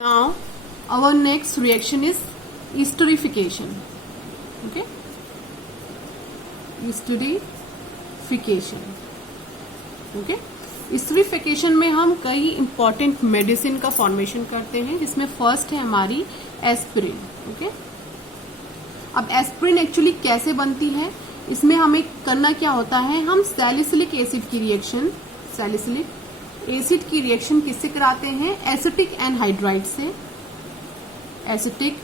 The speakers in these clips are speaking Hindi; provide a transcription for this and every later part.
Now, our next reaction is esterification. Okay, esterification. Okay, esterification में हम कई इंपॉर्टेंट मेडिसिन का फॉर्मेशन करते हैं, जिसमें फर्स्ट है हमारी एस्पिरिन. ओके, अब एस्पिरिन एक्चुअली कैसे बनती है, इसमें हमें करना क्या होता है, हम सैलिसिलिक एसिड की रिएक्शन, सैलिसिलिक एसिड की रिएक्शन किससे कराते हैं, एसिटिक एनहाइड्राइड से, एसिटिक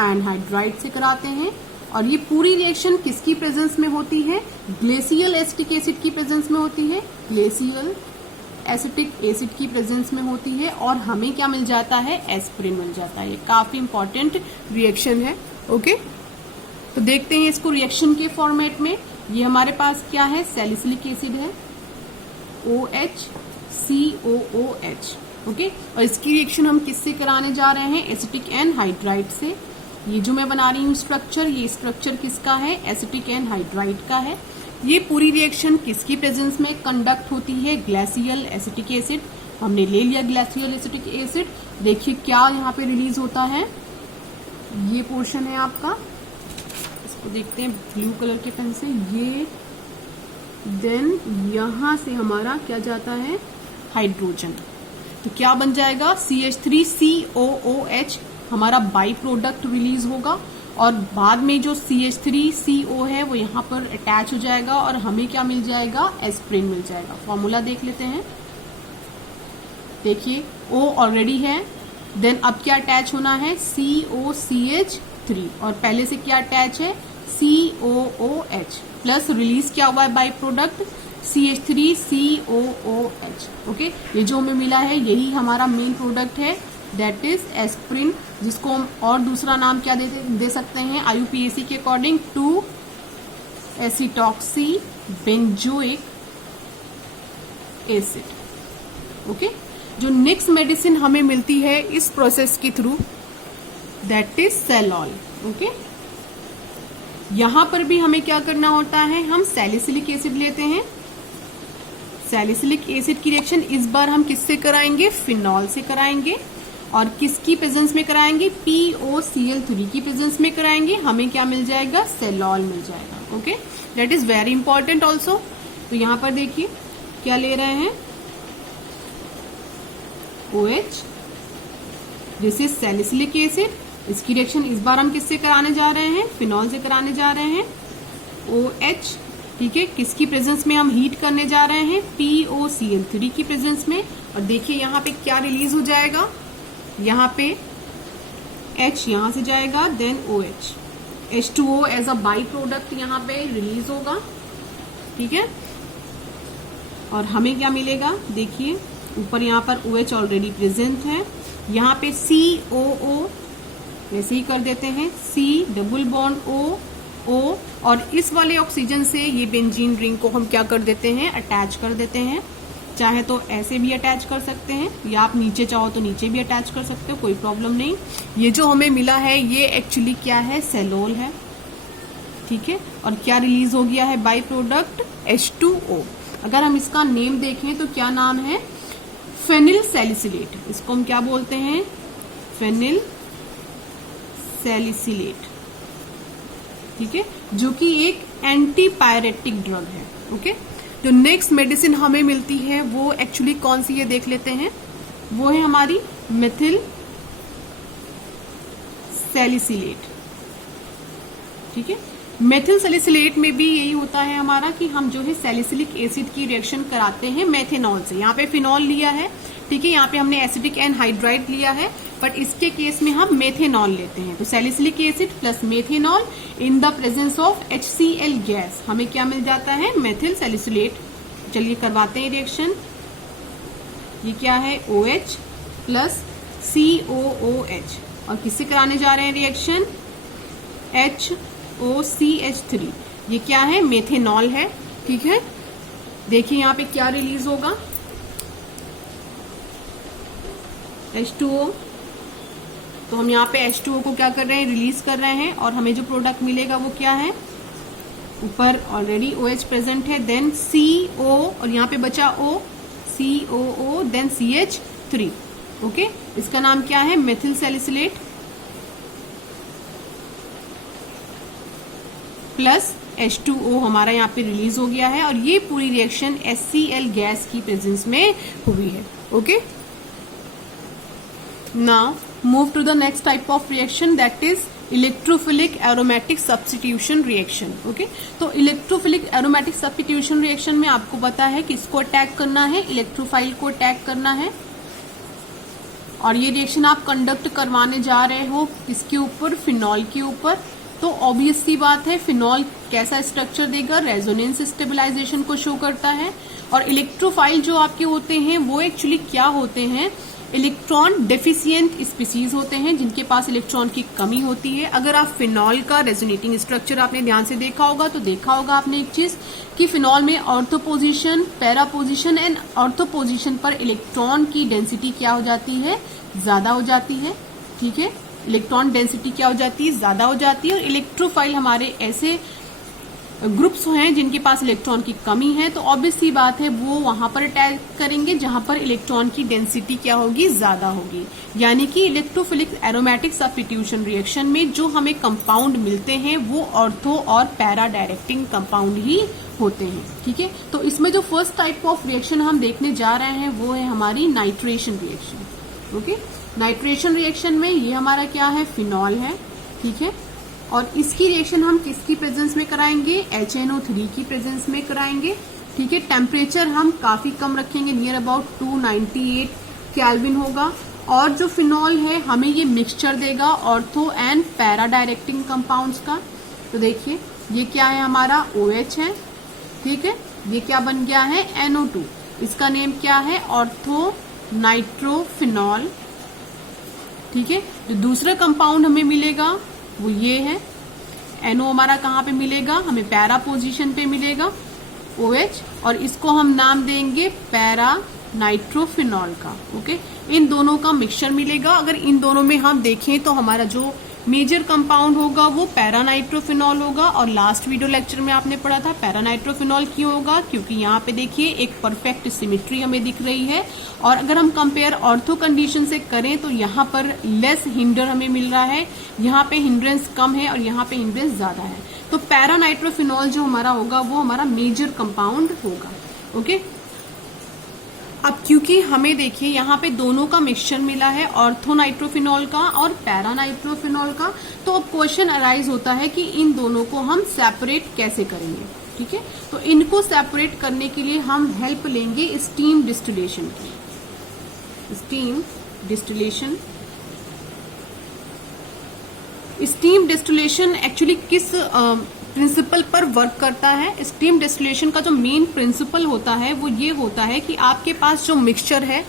एनहाइड्राइड से कराते हैं. और ये पूरी रिएक्शन किसकी प्रेजेंस में होती है, ग्लेशियल एसिटिक एसिड की प्रेजेंस में होती है, ग्लेशियल एसिटिक एसिड की प्रेजेंस में होती है. और हमें क्या मिल जाता है, एस्पिरिन मिल जाता है. ये काफी इंपॉर्टेंट रिएक्शन है. ओके, तो देखते हैं इसको रिएक्शन के फॉर्मेट में. ये हमारे पास क्या है, सैलिसिलिक एसिड है, OH COOH. ओके, और इसकी रिएक्शन हम किससे कराने जा रहे हैं, एसिटिक एनहाइड्राइड से. ये जो मैं बना रही हूँ स्ट्रक्चर, ये स्ट्रक्चर किसका है, एसिटिक एनहाइड्राइड का है. ये पूरी रिएक्शन किसकी प्रेजेंस में कंडक्ट होती है, ग्लेशियल एसिटिक एसिड. हमने ले लिया ग्लेशियल एसिटिक एसिड. देखिए क्या यहाँ पे रिलीज होता है, ये पोर्शन है आपका, इसको देखते हैं ब्लू कलर के पेन से. ये देन यहां से हमारा क्या जाता है, हाइड्रोजन. तो क्या बन जाएगा, CH3COOH हमारा बाई प्रोडक्ट रिलीज होगा. और बाद में जो CH3CO है वो यहाँ पर अटैच हो जाएगा और हमें क्या मिल जाएगा, एस्पिरिन मिल जाएगा. फॉर्मूला देख लेते हैं. देखिए O ऑलरेडी है, देन अब क्या अटैच होना है, COCH3, और पहले से क्या अटैच है, COOH, प्लस रिलीज क्या हुआ है बाई प्रोडक्ट, CH3COOH. ओके, ये जो हमें मिला है यही हमारा मेन प्रोडक्ट है, दैट इज एस्पिरिन, जिसको हम और दूसरा नाम क्या दे सकते हैं, IUPAC के अकॉर्डिंग 2-एसिटॉक्सी बेंजोइक एसिड. ओके, जो नेक्स्ट मेडिसिन हमें मिलती है इस प्रोसेस के थ्रू, दैट इज सेलॉल. ओके, यहां पर भी हमें क्या करना होता है, हम सैलिसिलिक एसिड लेते हैं. सैलिसिलिक एसिड की रिएक्शन इस बार हम किससे कराएंगे, फिनॉल से कराएंगे. और किसकी प्रेजेंस में कराएंगे, POCl3 की प्रेजेंस में कराएंगे. हमें क्या मिल जाएगा, सेलॉल मिल जाएगा. Okay, that is very important also. तो यहां पर देखिए क्या ले रहे हैं, OH, this is salicylic acid. इसकी रिएक्शन इस बार हम किससे कराने जा रहे हैं, फिनॉल से कराने जा रहे हैं. OH, ठीक है, किसकी प्रेजेंस में हम हीट करने जा रहे हैं, POCl3 की प्रेजेंस में. और देखिए यहाँ पे क्या रिलीज हो जाएगा, यहाँ पे H यहाँ से जाएगा, then OH, H2O as a by product यहाँ पे रिलीज होगा. ठीक है, और हमें क्या मिलेगा, देखिए ऊपर यहाँ पर OH ऑलरेडी प्रेजेंट है. यहाँ पे COO वैसे ही कर देते हैं, C डबल बॉन्ड O, और इस वाले ऑक्सीजन से ये बेंजीन रिंग को हम क्या कर देते हैं, अटैच कर देते हैं. चाहे तो ऐसे भी अटैच कर सकते हैं, या आप नीचे चाहो तो नीचे भी अटैच कर सकते हो, कोई प्रॉब्लम नहीं. ये जो हमें मिला है ये एक्चुअली क्या है, सेलोल है. ठीक है, और क्या रिलीज हो गया है बाई प्रोडक्ट, H2O. अगर हम इसका नेम देखें तो क्या नाम है, फेनिल सैलिसिलेट. इसको हम क्या बोलते हैं, फेनिल सैलिसिलेट. ठीक है, जो कि एक एंटीपायरेटिक ड्रग है. ओके, जो नेक्स्ट मेडिसिन हमें मिलती है वो एक्चुअली कौन सी है देख लेते हैं. वो है हमारी मेथिल सैलिसिलेट. ठीक है, मेथिल सैलिसिलेट में भी यही होता है हमारा कि हम जो है सैलिसिलिक एसिड की रिएक्शन कराते हैं मेथेनॉल से. यहाँ पे फिनॉल लिया है, ठीक है, यहाँ पे हमने एसिटिक एनहाइड्राइड लिया है, बट इसके केस में हम मेथेनॉल लेते हैं. तो salicylic acid plus methanol in the presence of HCl gas, हमें क्या मिल जाता है, मेथिल सैलिसिलेट. चलिए करवाते हैं रिएक्शन. ये क्या है, OH प्लस COOH, और किससे कराने जा रहे हैं रिएक्शन, HOCH3. ये क्या है, मेथेनॉल है. ठीक है, देखिए यहाँ पे क्या रिलीज होगा, H2O. तो हम यहाँ पे H2O को क्या कर रहे हैं, रिलीज कर रहे हैं. और हमें जो प्रोडक्ट मिलेगा वो क्या है, ऊपर ऑलरेडी OH प्रेजेंट है, देन CO, और यहाँ पे बचा O, COO, then CH3. Okay, इसका नाम क्या है, मेथिल सैलिसिलेट प्लस H2O हमारा यहाँ पे रिलीज हो गया है और ये पूरी रिएक्शन HCl गैस की प्रेजेंस में हुई है। Okay, now move to the next type of reaction that is electrophilic aromatic substitution reaction. Okay, तो इलेक्ट्रोफिलिक एरोमेटिक सब्स्टिट्यूशन रिएक्शन में आपको पता है कि इसको अटैक करना है, इलेक्ट्रोफाइल को अटैक करना है और ये रिएक्शन आप कंडक्ट करवाने जा रहे हो किसके ऊपर, फिनॉल के ऊपर। तो ऑब्वियस सी बात है, फिनॉल कैसा स्ट्रक्चर देगा, रेजोनेंस स्टेबलाइजेशन को शो करता है। और इलेक्ट्रोफाइल जो आपके होते हैं वो एक्चुअली क्या होते हैं, इलेक्ट्रॉन डेफिशिएंट स्पीसीज होते हैं जिनके पास इलेक्ट्रॉन की कमी होती है। अगर आप फिनॉल का रेजोनेटिंग स्ट्रक्चर आपने ध्यान से देखा होगा तो देखा होगा आपने एक चीज कि फिनॉल में ortho position, para position and ortho position पर इलेक्ट्रॉन की डेंसिटी क्या हो जाती है, ज्यादा हो जाती है। ठीक है, इलेक्ट्रॉन डेंसिटी क्या हो जाती है, ज्यादा हो जाती है। और इलेक्ट्रोफाइल हमारे ऐसे ग्रुप्स हैं जिनके पास इलेक्ट्रॉन की कमी है, तो ऑब्वियस सी बात है वो वहां पर अटैक करेंगे जहां पर इलेक्ट्रॉन की डेंसिटी क्या होगी, ज्यादा होगी। यानी कि इलेक्ट्रोफिलिक एरोमेटिक सब्स्टिट्यूशन रिएक्शन में जो हमें कंपाउंड मिलते हैं वो ऑर्थो और पैरा डायरेक्टिंग कंपाउंड ही होते हैं। ठीक है, तो इसमें जो फर्स्ट टाइप ऑफ रिएक्शन हम देखने जा रहे हैं वो है हमारी nitration reaction. Okay, nitration reaction में ये हमारा क्या है, फिनॉल है। ठीक है, और इसकी रिएक्शन हम किसकी प्रेजेंस में कराएंगे, HNO3 की प्रेजेंस में कराएंगे। ठीक है, टेम्परेचर हम काफी कम रखेंगे, नियर अबाउट 298 केल्विन होगा। और जो फिनॉल है हमें ये मिक्सचर देगा ortho and para directing compounds का। तो देखिए ये क्या है, हमारा OH है। ठीक है, ये क्या बन गया है, NO2। इसका नेम क्या है, ऑर्थो नाइट्रोफिनॉल। ठीक है, जो दूसरा कंपाउंड हमें मिलेगा वो ये है, NO हमारा कहाँ पे मिलेगा, हमें पैरा पोजीशन पे मिलेगा OH, और इसको हम नाम देंगे पैरा नाइट्रोफिनॉल का। ओके, इन दोनों का मिक्सचर मिलेगा। अगर इन दोनों में हम देखें तो हमारा जो मेजर कंपाउंड होगा वो पैरा नाइट्रोफिनॉल होगा। और लास्ट वीडियो लेक्चर में आपने पढ़ा था पैरा नाइट्रोफिनॉल क्यों होगा, क्योंकि यहाँ पे देखिए एक परफेक्ट सिमेट्री हमें दिख रही है। और अगर हम कंपेयर ऑर्थो कंडीशन से करें तो यहाँ पर लेस हिंडर हमें मिल रहा है, यहाँ पे हिंड्रेंस कम है और यहाँ पे हिंड्रेंस ज्यादा है। तो पैरा नाइट्रोफिनॉल जो हमारा होगा वो हमारा मेजर कंपाउंड होगा। ओके, अब क्योंकि हमें देखिए यहाँ पे दोनों का मिक्सचर मिला है, ऑर्थो नाइट्रोफिनॉल का और पैरा नाइट्रोफिनॉल का, तो अब क्वेश्चन अराइज होता है कि इन दोनों को हम सेपरेट कैसे करेंगे। ठीक है, तो इनको सेपरेट करने के लिए हम हेल्प लेंगे स्टीम डिस्टिलेशन की। Steam distillation, steam distillation actually किस प्रिंसिपल पर वर्क करता है। स्टीम डिस्टिलेशन का जो मेन प्रिंसिपल होता है वो ये होता है कि आपके पास जो मिक्सचर है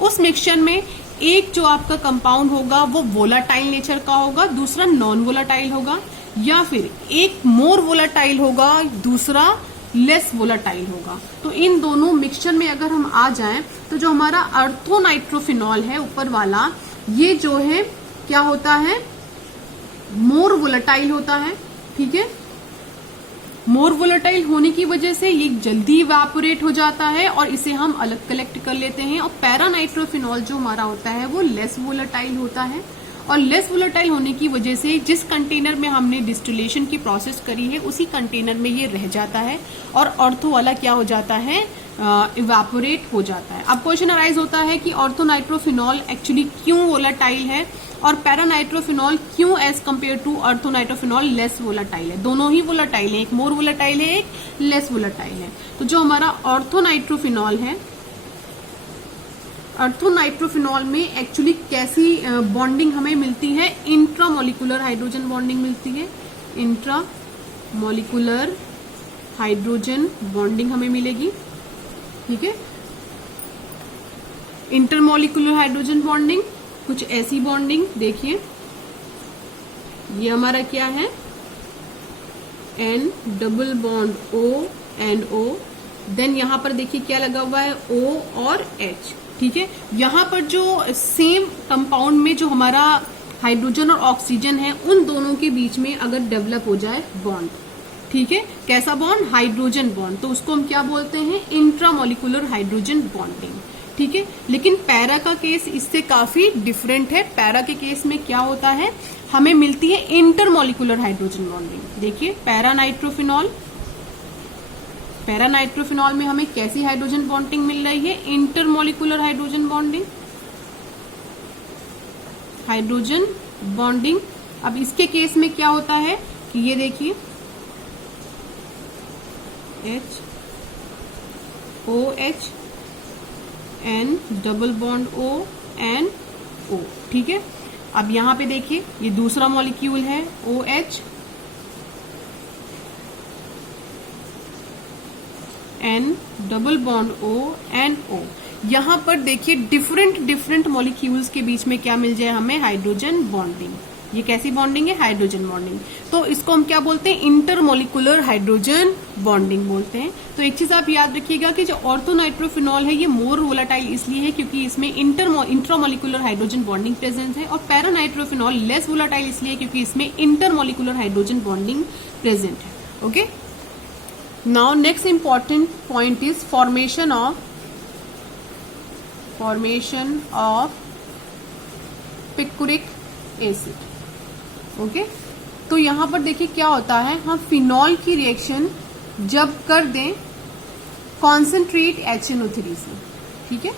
उस मिक्सचर में एक जो आपका कंपाउंड होगा वो वोलाटाइल नेचर का होगा, दूसरा नॉन वोलाटाइल होगा, या फिर एक मोर वोलाटाइल होगा, दूसरा लेस वोलाटाइल होगा। तो इन दोनों मिक्सचर में अगर हम आ जाएं तो जो हमारा ऑर्थो नाइट्रोफिनॉल है ऊपर वाला, ये जो है क्या होता है, मोर वोलाटाइल होता है। ठीक है, मोर वोलेटाइल होने की वजह से ये जल्दी इवेपोरेट हो जाता है और इसे हम अलग कलेक्ट कर लेते हैं। और पैरा नाइट्रोफिनॉल जो हमारा होता है वो लेस वोलेटाइल होता है, और लेस वोलेटाइल होने की वजह से जिस कंटेनर में हमने डिस्टिलेशन की प्रोसेस करी है उसी कंटेनर में ये रह जाता है और ऑर्थो वाला क्या हो जाता है, इवेपोरेट हो जाता है। अब क्वेश्चन अराइज होता है कि ऑर्थो नाइट्रोफिनॉल एक्चुअली क्यों वोलेटाइल है और पैरा नाइट्रोफिनॉल क्यों as compared to ortho nitrophenol less volatile है। दोनों ही वोलेटाइल है, एक मोर वोलेटाइल है, एक लेस वोलेटाइल है। तो जो हमारा ऑर्थो नाइट्रोफिनॉल है, ऑर्थोनाइट्रोफिनॉल में एक्चुअली कैसी बॉन्डिंग हमें मिलती है, इंट्रामोलिकुलर हाइड्रोजन बॉन्डिंग मिलती है। इंट्रामोलिकुलर हाइड्रोजन बॉन्डिंग हमें मिलेगी। ठीक है, इंटरमोलिकुलर हाइड्रोजन बॉन्डिंग, कुछ ऐसी बॉन्डिंग देखिए, ये हमारा क्या है, N double bond O and O, then यहां पर देखिए क्या लगा हुआ है, O और H। ठीक है, यहाँ पर जो सेम कंपाउंड में जो हमारा हाइड्रोजन और ऑक्सीजन है उन दोनों के बीच में अगर डेवलप हो जाए बॉन्ड, ठीक है, कैसा बॉन्ड, हाइड्रोजन बॉन्ड, तो उसको हम क्या बोलते हैं, इंट्रामोलिकुलर हाइड्रोजन बॉन्डिंग। ठीक है। लेकिन पैरा का केस इससे काफी डिफरेंट है। पैरा के केस में क्या होता है, हमें मिलती है इंटरमोलिकुलर हाइड्रोजन बॉन्डिंग। देखिए पैरानाइट्रोफिनॉल में हमें कैसी हाइड्रोजन बॉन्डिंग मिल रही है, इंटरमोलिकुलर हाइड्रोजन बॉन्डिंग। अब इसके केस में क्या होता है कि ये देखिए OH N double bond O N O, ठीक है। अब यहां पे देखिए ये दूसरा मॉलिक्यूल है OH N double bond O N O। यहां पर देखिए डिफरेंट मॉलिक्यूल्स के बीच में क्या मिल जाए हमें, हाइड्रोजन बॉन्डिंग। ये कैसी बॉन्डिंग है, हाइड्रोजन बॉन्डिंग। तो इसको हम क्या बोलते हैं, इंटरमोलिकुलर हाइड्रोजन बॉन्डिंग बोलते हैं। तो एक चीज आप याद रखिएगा कि जो ऑर्थोनाइट्रोफिनॉल है ये मोर वोलाटाइल इसलिए है क्योंकि इसमें इंट्रामोलिकुलर हाइड्रोजन बॉन्डिंग प्रेजेंस है, और पैरानाइट्रोफिनॉल लेस वोलाटाइल इसलिए क्योंकि इसमें इंटरमोलिकुलर हाइड्रोजन बॉन्डिंग प्रेजेंट है। Okay, now next important point is formation of picric acid. Okay, तो यहां पर देखिए क्या होता है, हम फिनॉल की रिएक्शन जब कर दें कॉन्सेंट्रेट HNO3 से, ठीक है,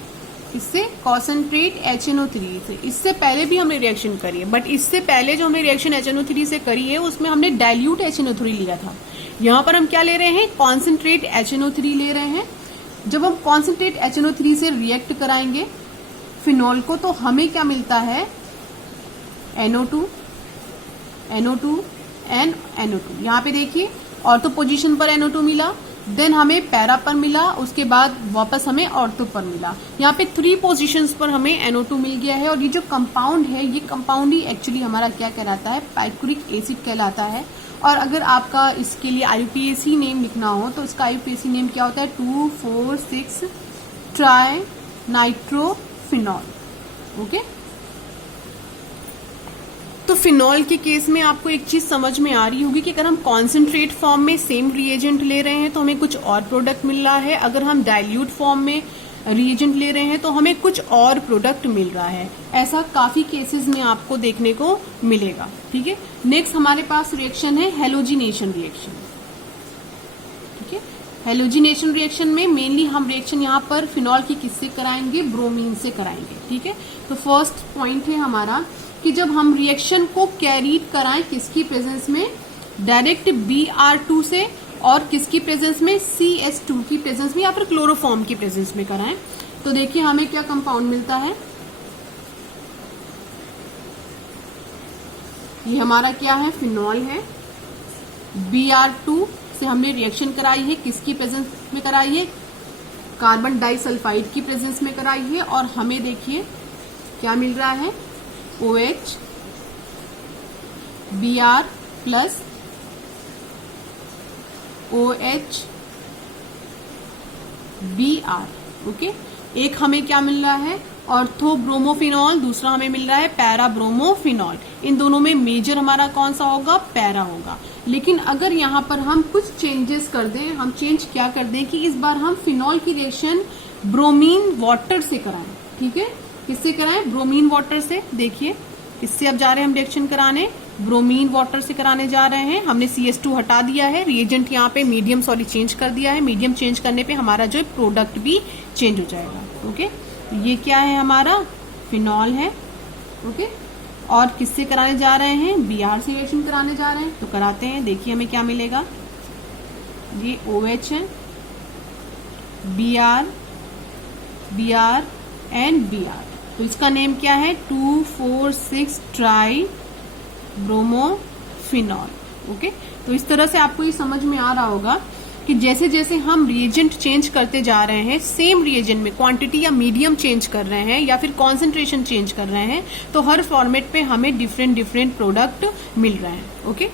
इससे कॉन्सेंट्रेट HNO3 से, इससे पहले भी हमने रिएक्शन करी है, बट इससे पहले जो हमने रिएक्शन HNO3 से करी है उसमें हमने डाइल्यूट HNO3 लिया था। यहां पर हम क्या ले रहे हैं, कॉन्सेंट्रेट HNO3 ले रहे हैं। जब हम कॉन्सेंट्रेट HNO3 से रिएक्ट कराएंगे फिनॉल को तो हमें क्या मिलता है, NO2 एंड NO2। यहाँ पे देखिए ऑर्थो पोजीशन पर NO2 मिला, देन हमें पैरा पर मिला, उसके बाद वापस हमें ऑर्थो पर मिला। यहाँ पे 3 पोजीशंस पर हमें NO2 मिल गया है। और ये जो कंपाउंड है ये कंपाउंड ही एक्चुअली हमारा क्या कहलाता है, पाइक्यूरिक एसिड कहलाता है। और अगर आपका इसके लिए IUPAC नेम लिखना हो तो इसका IUPAC नेम क्या होता है, 2,4,6 ट्राई नाइट्रोफिनॉल। ओके, तो फिनॉल के केस में आपको एक चीज समझ में आ रही होगी कि अगर हम कॉन्सेंट्रेट फॉर्म में सेम रिएजेंट ले रहे हैं तो हमें कुछ और प्रोडक्ट मिल रहा है, अगर हम डाइल्यूट फॉर्म में रिएजेंट ले रहे हैं तो हमें कुछ और प्रोडक्ट मिल रहा है। ऐसा काफी केसेस में आपको देखने को मिलेगा, ठीक है। नेक्स्ट हमारे पास रिएक्शन है हेलोजिनेशन रिएक्शन, ठीक है। हेलोजिनेशन रिएक्शन में मेनली हम रिएक्शन यहाँ पर फिनॉल की किससे कराएंगे, ब्रोमीन से कराएंगे, ठीक है। तो फर्स्ट पॉइंट है हमारा कि जब हम रिएक्शन को कैरी कराएं किसकी प्रेजेंस में, डायरेक्ट Br2 से, और किसकी प्रेजेंस में, CS2 की प्रेजेंस में या फिर क्लोरोफॉर्म की प्रेजेंस में कराएं, तो देखिए हमें क्या कंपाउंड मिलता है, ये हमारा क्या है, फिनॉल है। Br2 से हमने रिएक्शन कराई है, किसकी प्रेजेंस में कराई है, कार्बन डाइसल्फाइड की प्रेजेंस में कराई है, और हमें देखिए क्या मिल रहा है, OH Br plus OH Br। Okay, एक हमें क्या मिल रहा है, ऑर्थोब्रोमोफिनॉल, दूसरा हमें मिल रहा है पैराब्रोमोफिनॉल। इन दोनों में मेजर हमारा कौन सा होगा, पैरा होगा। लेकिन अगर यहाँ पर हम कुछ चेंजेस कर दें, हम चेंज क्या कर दें कि इस बार हम फिनॉल की रिएक्शन ब्रोमीन वाटर से कराएं, ठीक है। किससे कराएं, ब्रोमीन वाटर से। देखिए इससे अब जा रहे हैं हम रिएक्शन कराने, ब्रोमीन वाटर से कराने जा रहे हैं। हमने CS2 हटा दिया है, रिएजेंट यहाँ पे मीडियम चेंज कर दिया है। मीडियम चेंज करने पे हमारा जो प्रोडक्ट भी चेंज हो जाएगा। ओके, ये क्या है, हमारा फिनॉल है। ओके, और किससे कराने जा रहे हैं, Br से रिएक्शन कराने जा रहे हैं, तो कराते हैं। देखिए हमें क्या मिलेगा, ये OH है, Br एंड Br, तो इसका नेम क्या है, 2,4,6 ट्राई ब्रोमोफिनॉल। ओके, तो इस तरह से आपको ये समझ में आ रहा होगा कि जैसे जैसे हम रिएजेंट चेंज करते जा रहे हैं, सेम रिएजेंट में क्वांटिटी या मीडियम चेंज कर रहे हैं या फिर कॉन्सेंट्रेशन चेंज कर रहे हैं, तो हर फॉर्मेट पे हमें डिफरेंट प्रोडक्ट मिल रहे हैं। ओके,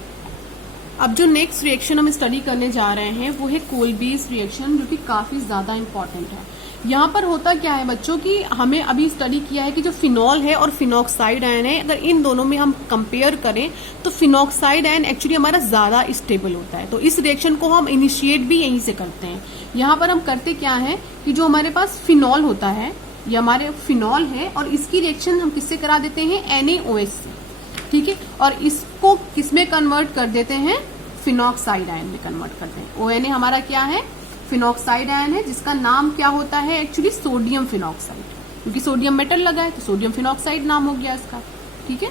अब जो नेक्स्ट रिएक्शन हम स्टडी करने जा रहे हैं वो है कोलबेस रिएक्शन, जो कि काफी ज्यादा इंपॉर्टेंट है। यहाँ पर होता क्या है बच्चों की, हमें अभी स्टडी किया है कि जो फिनॉल है और फिनॉक्साइड आयन है, अगर इन दोनों में हम कंपेयर करें तो फिनॉक्साइड आयन एक्चुअली हमारा ज्यादा स्टेबल होता है। तो इस रिएक्शन को हम इनिशिएट भी यहीं से करते हैं। यहाँ पर हम करते क्या है कि जो हमारे पास फिनॉल होता है, ये हमारे फिनॉल है और इसकी रिएक्शन हम किससे करा देते हैं, NaOH से, ठीक है। और इसको किसमें कन्वर्ट कर देते हैं, फिनॉक्साइड आयन में कन्वर्ट करते हैं। ONA हमारा क्या है, फिनॉक्साइड आयन है, जिसका नाम क्या होता है एक्चुअली सोडियम फिनॉक्साइड, क्योंकि सोडियम मेटल लगा है तो सोडियम फिनॉक्साइड नाम हो गया इसका, ठीक है,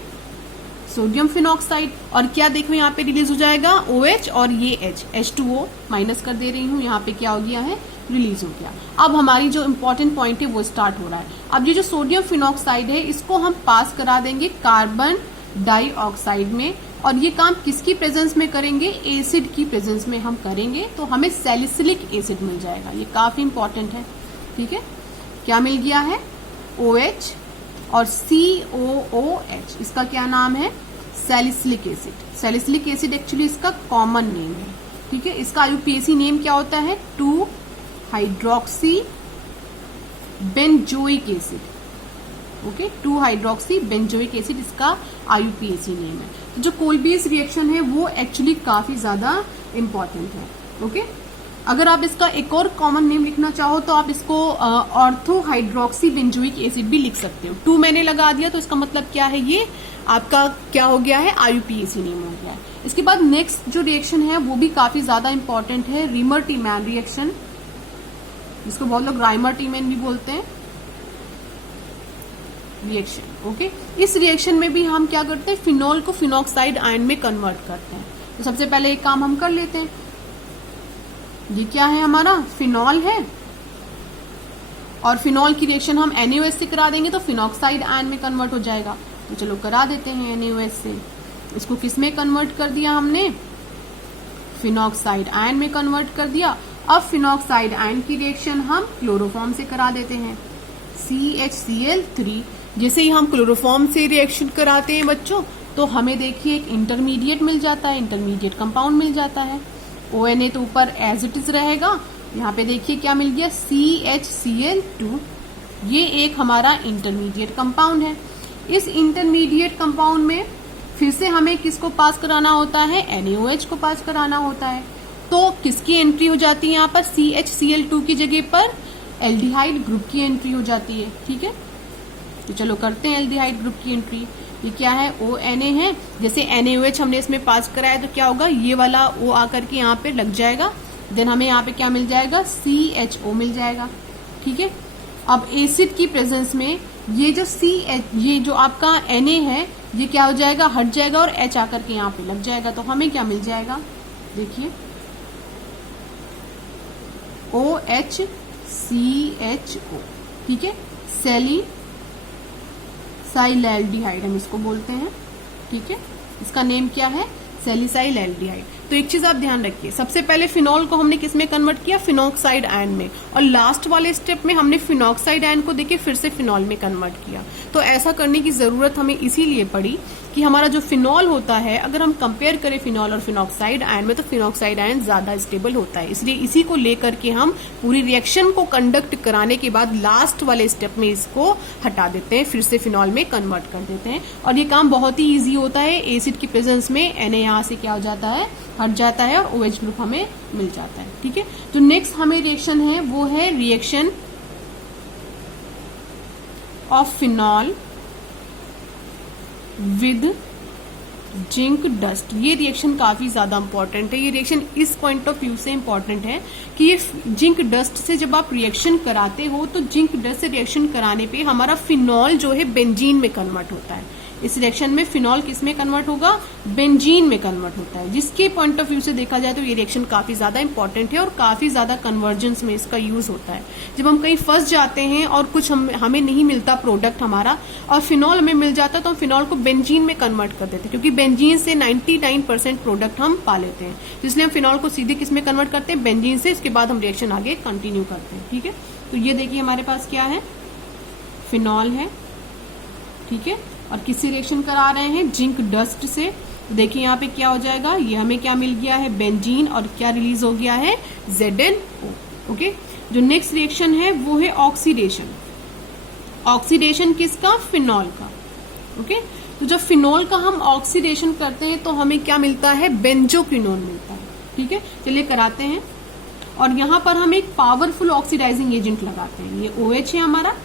सोडियम फिनॉक्साइड। और क्या देखो यहाँ पे रिलीज हो जाएगा OH और ये H2O माइनस कर दे रही हूँ, यहाँ पे क्या हो गया है, रिलीज हो गया। अब हमारी जो इंपॉर्टेंट पॉइंट है वो स्टार्ट हो रहा है। अब ये जो सोडियम फिनॉक्साइड है इसको हम पास करा देंगे कार्बन डाइऑक्साइड में, और ये काम किसकी प्रेजेंस में करेंगे, एसिड की प्रेजेंस में हम करेंगे, तो हमें सैलिसिलिक एसिड मिल जाएगा। ये काफी इंपॉर्टेंट है, ठीक है। क्या मिल गया है, OH और COOH, इसका क्या नाम है, salicylic acid. Salicylic acid actually इसका कॉमन नेम है, ठीक है। इसका IUPAC नेम क्या होता है, 2 hydroxy benzoic acid, okay, 2 hydroxy benzoic acid इसका IUPAC नेम है। तो जो कोलबेस रिएक्शन है वो एक्चुअली काफी ज्यादा इंपॉर्टेंट है, ओके। अगर आप इसका एक और कॉमन नेम लिखना चाहो तो आप इसको ऑर्थो हाइड्रोक्सी बेंजोइक एसिड भी लिख सकते हो। 2 मैंने लगा दिया तो इसका मतलब क्या है, ये आपका क्या हो गया है, IUPAC नेम हो गया है। इसके बाद नेक्स्ट जो रिएक्शन है वो भी काफी ज्यादा इंपॉर्टेंट है, रीमर-टीमैन रिएक्शन, जिसको बहुत लोग राइमर-टीमैन भी बोलते हैं रिएक्शन, ओके। इस रिएक्शन में भी हम क्या करते हैं, फिनॉल को फिनॉक्साइड आयन में कन्वर्ट करते हैं। तो सबसे पहले एक काम हम कर लेते हैं, ये क्या है हमारा, फिनॉल है, और फिनॉल की रिएक्शन हम NaOH से करा देंगे तो फिनॉक्साइड आयन में कन्वर्ट हो जाएगा। तो चलो करा देते हैं NaOH से। इसको किस में कन्वर्ट कर दिया हमने, फिनॉक्साइड आयन में कन्वर्ट कर दिया। अब फिनॉक्साइड आयन की रिएक्शन हम क्लोरोफॉर्म से करा देते हैं, CHCl3। जैसे ही हम क्लोरोफॉर्म से रिएक्शन कराते हैं बच्चों, तो हमें देखिए एक इंटरमीडिएट मिल जाता है, इंटरमीडिएट कंपाउंड मिल जाता है। ONA तो ऊपर एज इट इज रहेगा, यहाँ पे देखिए क्या मिल गया, CHCl2। ये एक हमारा इंटरमीडिएट कंपाउंड है। इस इंटरमीडिएट कंपाउंड में फिर से हमें किसको पास कराना होता है, NaOH को पास कराना होता है। तो किसकी एंट्री हो जाती है यहाँ पर, CHCl2 की जगह पर एल्डिहाइड ग्रुप की एंट्री हो जाती है, ठीक है। तो चलो करते हैं एल्डिहाइड ग्रुप की एंट्री। ये क्या है, ONA है, जैसे NaOH हमने इसमें पास कराया तो क्या होगा, ये वाला O आकर के यहाँ पे लग जाएगा, देन हमें यहाँ पे क्या मिल जाएगा, CHO मिल जाएगा, ठीक है। अब एसिड की प्रेजेंस में ये जो ये जो आपका Na है ये क्या हो जाएगा, हट जाएगा और H आकर के यहाँ पे लग जाएगा। तो हमें क्या मिल जाएगा, देखिए OHCHO, ठीक है, सैलिसाइलएल्डिहाइड हम इसको बोलते हैं, ठीक है। इसका नेम क्या है, सैलिसाइलएल्डिहाइड। तो एक चीज आप ध्यान रखिए, सबसे पहले फिनॉल को हमने किसमें कन्वर्ट किया, फिनॉक्साइड आयन में, और लास्ट वाले स्टेप में हमने फिनॉक्साइड आयन को देके फिर से फिनॉल में कन्वर्ट किया। तो ऐसा करने की जरूरत हमें इसीलिए पड़ी कि हमारा जो फिनॉल होता है, अगर हम कंपेयर करें फिनॉल और फिनॉक्साइड आयन में, तो फिनॉक्साइड आयन ज्यादा स्टेबल होता है। इसलिए इसी को लेकर के हम पूरी रिएक्शन को कंडक्ट कराने के बाद लास्ट वाले स्टेप में इसको हटा देते हैं, फिर से फिनॉल में कन्वर्ट कर देते हैं। और ये काम बहुत ही ईजी होता है, एसिड की प्रेजेंस में Na यहाँ से क्या हो जाता है, हट जाता है, और OH ग्रुप हमें मिल जाता है, ठीक है। जो नेक्स्ट हमें रिएक्शन है वो है reaction of phenol with zinc dust. ये रिएक्शन काफी ज्यादा इंपॉर्टेंट है। ये रिएक्शन इस पॉइंट ऑफ व्यू से इंपॉर्टेंट है कि ये जिंक डस्ट से जब आप रिएक्शन कराते हो तो जिंक डस्ट से रिएक्शन कराने पे हमारा फिनॉल जो है बेंजीन में कन्वर्ट होता है। इस रिएक्शन में फिनॉल किस में कन्वर्ट होगा, बेंजीन में कन्वर्ट होता है। जिसके पॉइंट ऑफ व्यू से देखा जाए तो ये रिएक्शन काफी ज्यादा इंपॉर्टेंट है और काफी ज्यादा कन्वर्जेंस में इसका यूज होता है। जब हम कहीं फंस जाते हैं और कुछ हमें नहीं मिलता प्रोडक्ट हमारा और फिनॉल हमें मिल जाता है, तो हम फिनॉल को बेंजीन में कन्वर्ट कर देते हैं, क्योंकि बेंजीन से 99% प्रोडक्ट हम पा लेते हैं। इसलिए हम फिनॉल को सीधे किस में कन्वर्ट करते हैं, बेंजीन से। इसके बाद हम रिएक्शन आगे कंटिन्यू करते हैं, ठीक है। तो ये देखिए हमारे पास क्या है, फिनॉल है, ठीक है, और किससे रिएक्शन करा रहे हैं, जिंक डस्ट से। तो देखिए यहाँ पे क्या हो जाएगा, ये हमें क्या मिल गया है, बेंजीन, और क्या रिलीज हो गया है, ZnO, ओके। जो नेक्स्ट रिएक्शन है वो है ऑक्सीडेशन। ऑक्सीडेशन किसका, फिनॉल का, ओके। तो जब फिनॉल का हम ऑक्सीडेशन करते हैं तो हमें क्या मिलता है, बेंजोक्विनोन मिलता है, ठीक है। चलिए कराते हैं। और यहाँ पर हम एक पावरफुल ऑक्सीडाइजिंग एजेंट लगाते हैं। ये OH है हमारा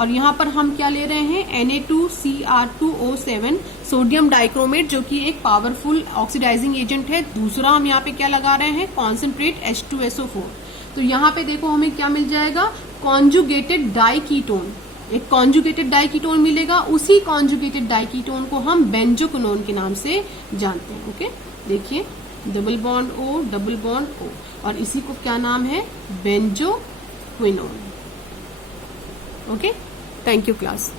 और यहाँ पर हम क्या ले रहे हैं Na2Cr2O7 सोडियम डाइक्रोमेट, जो कि एक पावरफुल ऑक्सीडाइजिंग एजेंट है। दूसरा हम यहाँ पे क्या लगा रहे हैं, कॉन्सेंट्रेट H2SO4। तो यहाँ पे देखो हमें क्या मिल जाएगा, कॉन्जुगेटेड डाइकीटोन, एक कॉन्जुगेटेड डाइकीटोन मिलेगा। उसी कॉन्जुगेटेड डाइकीटोन को हम बेंजोक्विनोन के नाम से जानते हैं। ओके, देखिए double bond O double bond O, और इसी को क्या नाम है, benzoquinone. Okay, thank you class.